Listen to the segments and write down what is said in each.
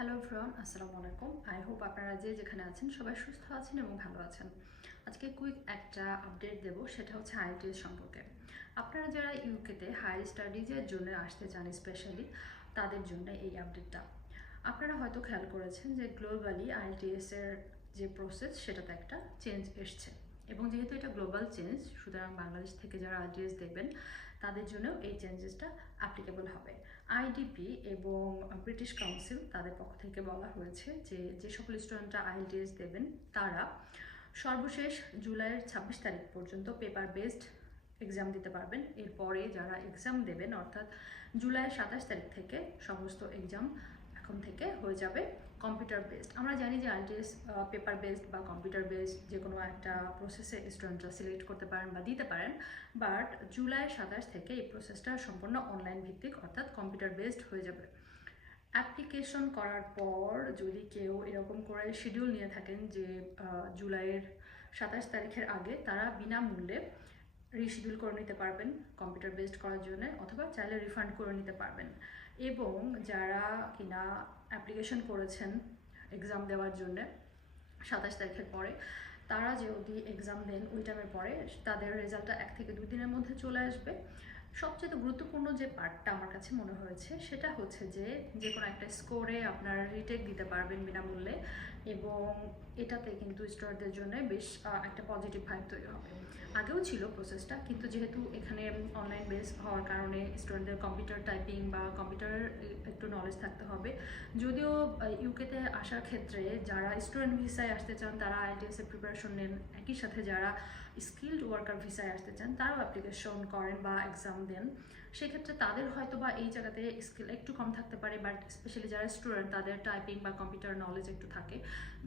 Hello ফ্রন আসসালামু আলাইকুম I hope আপনারা যে যেখানে আছেন সবাই সুস্থ আছেন এবং ভালো আছেন। আজকে কুইক একটা আপডেট দেব, সেটা হচ্ছে আইটিএস সম্পর্কে। আপনারা যারা ইউকেতে হায়ার স্টাডিজের জন্য আসতে চান স্পেশালি তাদের জন্য এই আপডেটটা আপনারা হয়তো খেয়াল করেছেন যে গ্লোবালি আইটিএস এর যে প্রসেস সেটাতে একটা চেঞ্জ এসছে। এবং যেহেতু এটা গ্লোবাল চেঞ্জ সুতরাং বাংলাদেশ থেকে যারা আইটিএস দেবেন তাদের জন্যও এই চেঞ্জেসটা অ্যাপ্লিকেবল হবে। আইডিপি এবং ব্রিটিশ কাউন্সিল তাদের পক্ষ থেকে বলা হয়েছে যে যে সকল স্টুডেন্টরা আইএলটিএস দেবেন, তারা সর্বশেষ জুলাইয়ের ছাব্বিশ তারিখ পর্যন্ত পেপার বেসড এক্সাম দিতে পারবেন। এরপরে যারা এক্সাম দেবেন, অর্থাৎ জুলাইয়ের সাতাশ তারিখ থেকে সমস্ত এক্সাম এখন থেকে হয়ে যাবে কম্পিউটার বেসড আমরা জানি যে আইটিএস পেপার বেসড বা কম্পিউটার বেসড যে কোনো একটা প্রসেসে স্টুডেন্টরা সিলেক্ট করতে পারেন বা দিতে পারেন বাট জুলাই সাতাশ থেকে এই প্রসেসটা সম্পূর্ণ অনলাইন ভিত্তিক, অর্থাৎ কম্পিউটার বেসড হয়ে যাবে। অ্যাপ্লিকেশন করার পর যদি কেউ এরকম করে শিডিউল নিয়ে থাকেন যে জুলাইয়ের সাতাশ তারিখের আগে, তারা বিনামূল্যে রিশিডিউল করে নিতে পারবেন কম্পিউটার বেসড করার জন্য অথবা চাইলে রিফান্ড করে নিতে পারবেন। এবং যারা কিনা অ্যাপ্লিকেশন করেছেন এক্সাম দেওয়ার জন্য সাতাশ তারিখের পরে, তারা যদি এক্সাম দেন ওই টাইমের পরে, তাদের রেজাল্টটা এক থেকে দুই দিনের মধ্যে চলে আসবে। সবচেয়ে গুরুত্বপূর্ণ যে পার্টটা আমার কাছে মনে হয়েছে, সেটা হচ্ছে যে যে কোনো একটা স্কোরে আপনারা রিটেক দিতে পারবেন বিনামূল্যে এবং এটাতে কিন্তু স্টুডেন্টদের জন্য বেশ একটা পজিটিভ ভাইব তৈরি হবে। আগেও ছিল প্রসেসটা কিন্তু যেহেতু এখানে অনলাইন বেস হওয়ার কারণে স্টুডেন্টদের কম্পিউটার টাইপিং বা কম্পিউটার একটু নলেজ থাকতে হবে। যদিও ইউকেতে আসার ক্ষেত্রে যারা স্টুডেন্ট ভিসায় আসতে চান, তারা আইটিএস এর প্রিপারেশন নেন। একই সাথে যারা স্কিল্ড ওয়ার্কার ভিসায় আসতে চান, তারাও অ্যাপ্লিকেশন করেন বা এক্সাম দেন, সেক্ষেত্রে তাদের হয়তো বা এই জায়গাতে স্কিল একটু কম থাকতে পারে বাট স্পেশালি যারা স্টুডেন্ট তাদের টাইপিং বা কম্পিউটার নলেজ একটু থাকে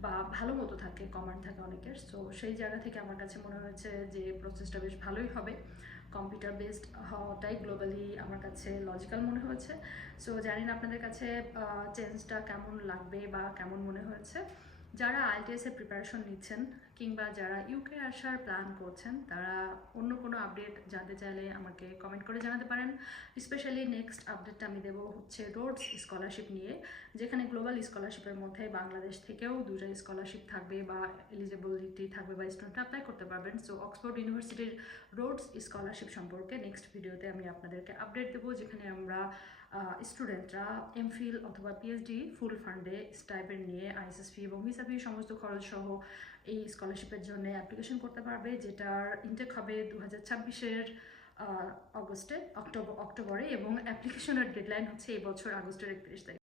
বা ভালো মতো থাকে কমান্ড থাকে অনেকের। সো সেই জায়গা থেকে আমার কাছে মনে হয়েছে যে প্রসেসটা বেশ ভালোই হবে। কম্পিউটার বেসড হওয়াটাই গ্লোবালি আমার কাছে লজিক্যাল মনে হয়েছে। সো জানি না আপনাদের কাছে চেঞ্জটা কেমন লাগবে বা কেমন মনে হয়েছে? যারা আইটিএস এর প্রিপারেশন নিচ্ছেন কিংবা যারা ইউকে আসার প্ল্যান করছেন, তারা অন্য কোনো আপডেট জানতে চাইলে আমাকে কমেন্ট করে জানাতে পারেন। স্পেশালি নেক্সট আপডেটটা আমি দেবো হচ্ছে রোডস স্কলারশিপ নিয়ে, যেখানে গ্লোবাল স্কলারশিপের মধ্যে বাংলাদেশ থেকেও দুটো স্কলারশিপ থাকবে বা এলিজিবিলিটি থাকবে বা স্টুডেন্ট অ্যাপ্লাই করতে পারবেন। সো অক্সফোর্ড ইউনিভার্সিটির রোডস স্কলারশিপ সম্পর্কে নেক্সট ভিডিওতে আমি আপনাদেরকে আপডেট দেবো, যেখানে আমরা স্টুডেন্টরা এমফিল অথবা পিএইচডি ফুল ফান্ডে স্টাইপেন্ড নিয়ে আইএসএসপি এবং ফি সমস্ত খরচ সহ এই স্কলারশিপের জন্য অ্যাপ্লিকেশন করতে পারবে, যেটার ইনটেক হবে দু হাজার ছাব্বিশের অগস্টে অক্টোবর অক্টোবরে এবং অ্যাপ্লিকেশনের ডেডলাইন হচ্ছে এই বছর আগস্টের একত্রিশ তারিখ।